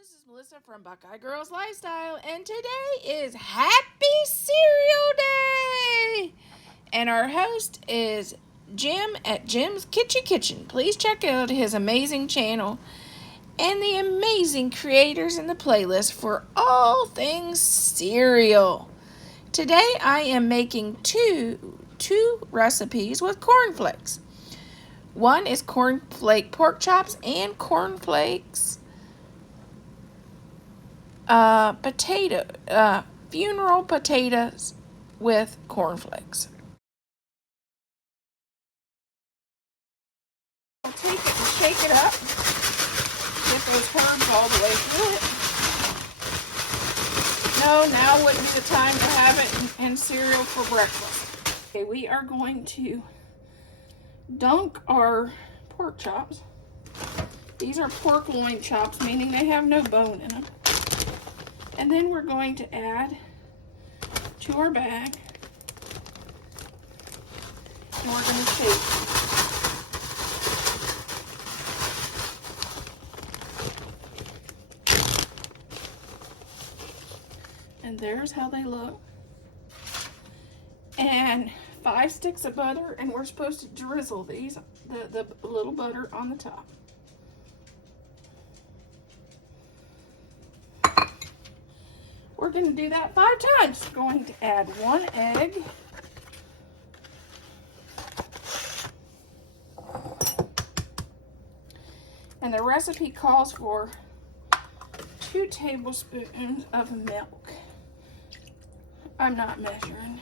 This is Melissa from Buckeye Girls Lifestyle, and today is Happy Cereal Day! And our host is Jim at Jim's Kitschy Kitchen. Please check out his amazing channel and the amazing creators in the playlist for all things cereal. Today I am making two recipes with cornflakes. One is cornflake pork chops and cornflakes funeral potatoes with cornflakes. I'll take it and shake it up. Get those herbs all the way through it. No, now wouldn't be the time to have it in cereal for breakfast. Okay, we are going to dunk our pork chops. These are pork loin chops, meaning they have no bone in them. And then we're going to add to our bag, and we're going to shake. And there's how they look. And 5 sticks of butter, and we're supposed to drizzle these, the little butter on the top. We're going to do that 5 times. Going to add 1 egg. And the recipe calls for 2 tablespoons of milk. I'm not measuring.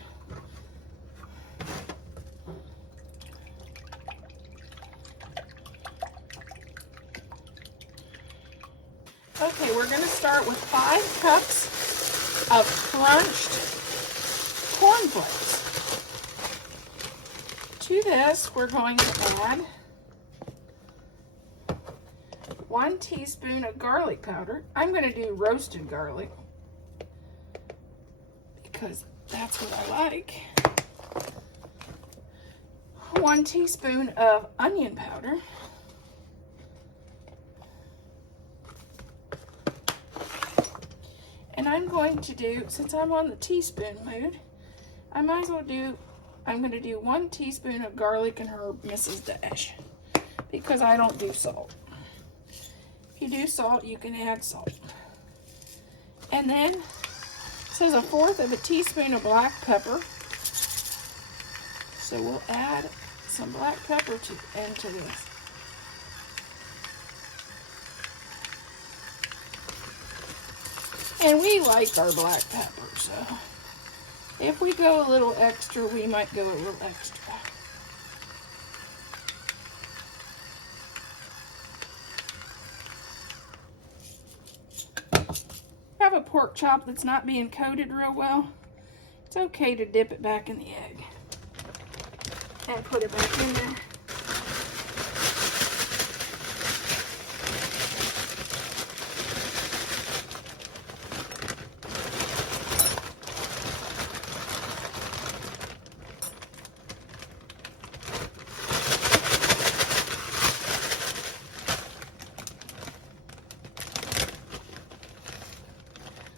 Okay, we're going to start with 5 cups of crunched cornflakes. To this, we're going to add 1 teaspoon of garlic powder. I'm going to do roasted garlic because that's what I like. 1 teaspoon of onion powder. And I'm going to do, since I'm on the teaspoon mood, I might as well I'm going to do 1 teaspoon of garlic and herb Mrs. Dash, because I don't do salt. If you do salt, you can add salt. And then, it says 1/4 of a teaspoon of black pepper. So we'll add some black pepper into this. And we like our black pepper, so if we go a little extra, we might go a little extra. Have a pork chop that's not being coated real well, it's okay to dip it back in the egg and put it back in there.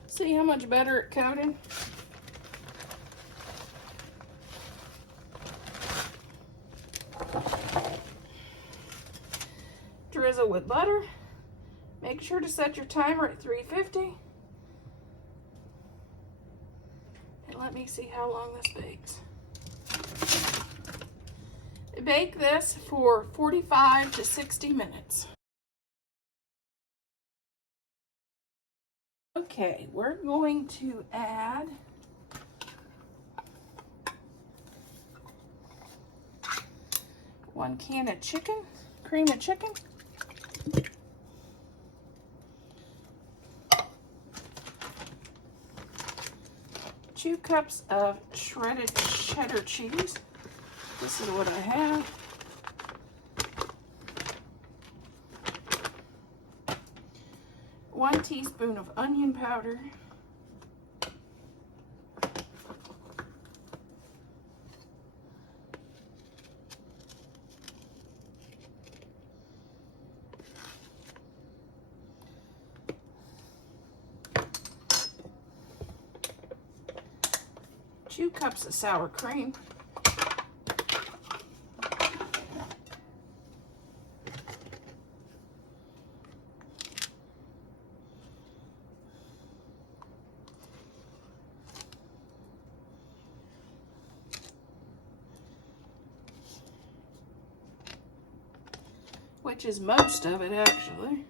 See how much better it coated? Drizzle with butter. Make sure to set your timer at 350. And let me see how long this bakes. Bake this for 45 to 60 minutes. Okay, we're going to add one can of cream of chicken. Two cups of shredded cheddar cheese. This is what I have. 1 teaspoon of onion powder. 2 cups of sour cream. Which is most of it, actually.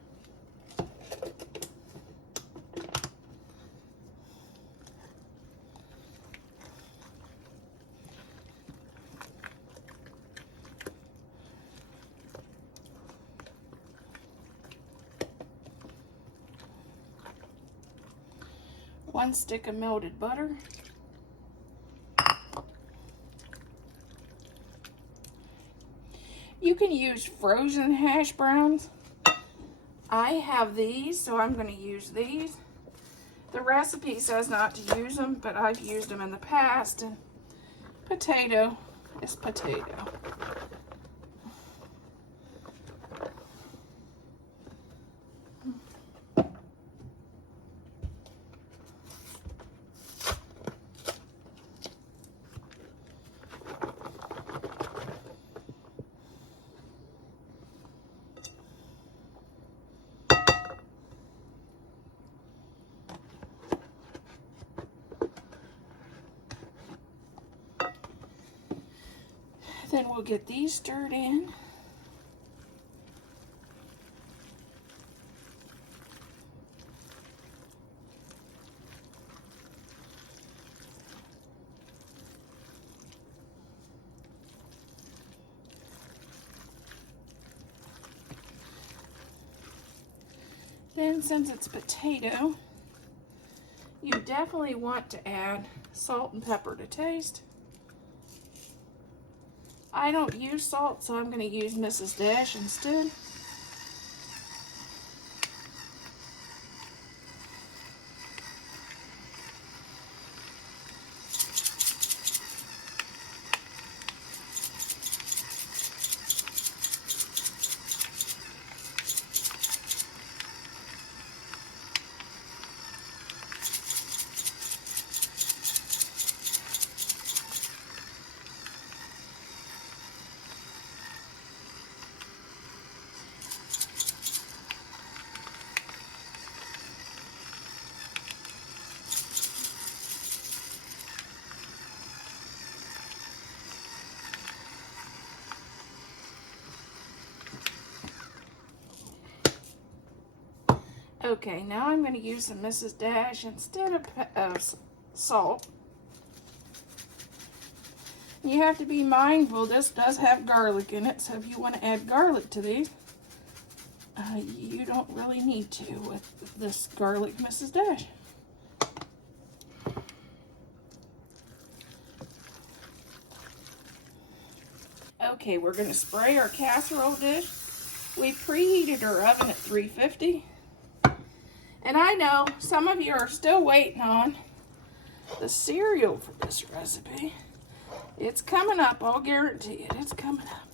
One stick of melted butter. You can use frozen hash browns. I have these, so I'm going to use these. The recipe says not to use them, but I've used them in the past. And potato is potato. Then we'll get these stirred in. Then, since it's potato, you definitely want to add salt and pepper to taste. I don't use salt, so I'm going to use Mrs. Dash instead. Okay, now I'm going to use some Mrs. Dash instead of salt. You have to be mindful, this does have garlic in it, so if you want to add garlic to these, you don't really need to with this garlic Mrs. Dash. Okay, we're going to spray our casserole dish. We preheated our oven at 350. And I know some of you are still waiting on the cereal for this recipe. It's coming up, I'll guarantee it. It's coming up.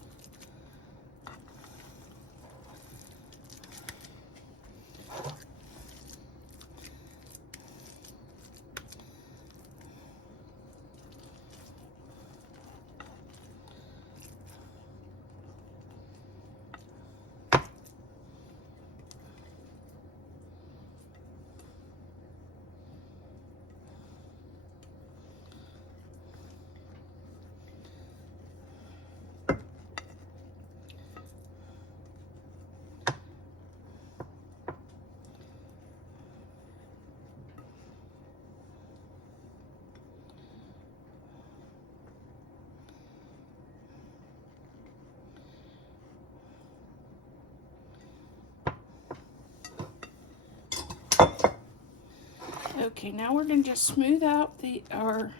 Okay, now we're going to just smooth out our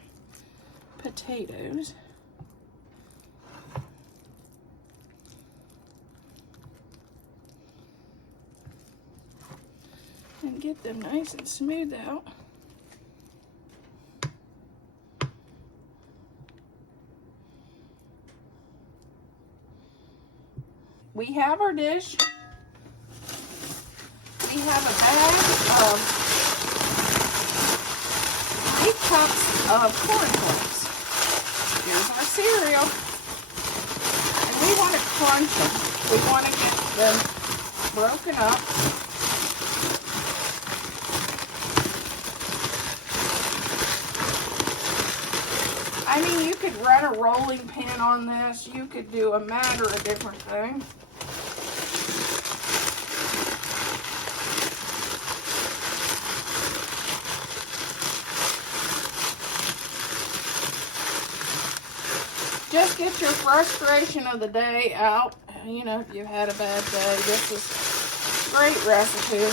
potatoes. And get them nice and smooth out. We have our dish. We have a bag of 3 cups of cornflakes. Here's our cereal. And we want to crunch them. We want to get them broken up. I mean, you could run a rolling pin on this. You could do a matter of different things. Just get your frustration of the day out. You know, if you've had a bad day, this is a great recipe.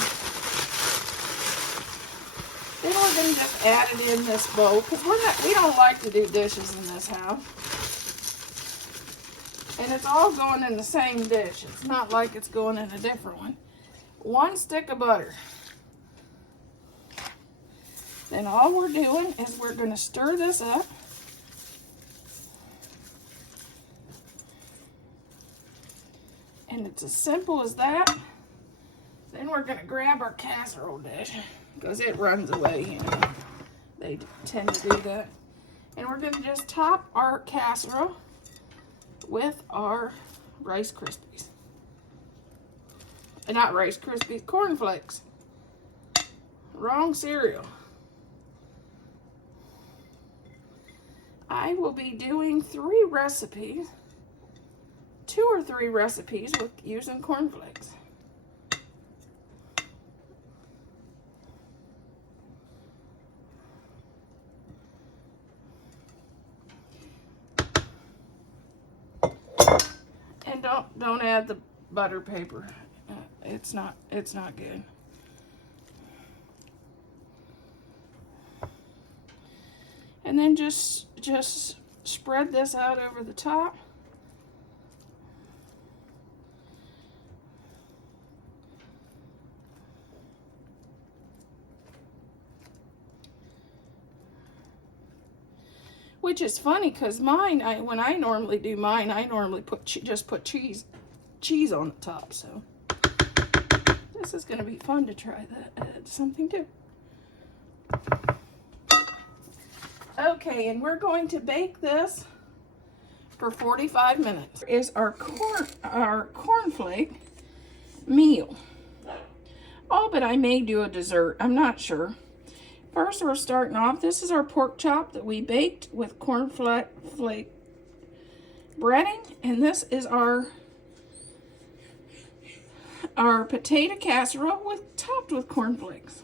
Then we're going to just add it in this bowl because we don't like to do dishes in this house. And it's all going in the same dish. It's not like it's going in a different one. 1 stick of butter. Then all we're doing is we're going to stir this up. And it's as simple as that. Then we're going to grab our casserole dish because it runs away, you know. They tend to do that. And we're going to just top our casserole with our Rice Krispies. Not Rice Krispies, cornflakes. Wrong cereal. I will be doing 3 recipes, 2 or 3 recipes with using cornflakes. And don't add the butter paper. It's not good. And then just spread this out over the top. Which is funny because mine, when I normally do mine, I normally just put cheese on the top. So this is going to be fun to try that. Add something too. Okay, and we're going to bake this for 45 minutes. Is our cornflake meal. Oh, but I may do a dessert. I'm not sure. First, we're starting off. This is our pork chop that we baked with cornflake breading, and this is our potato casserole topped with cornflakes.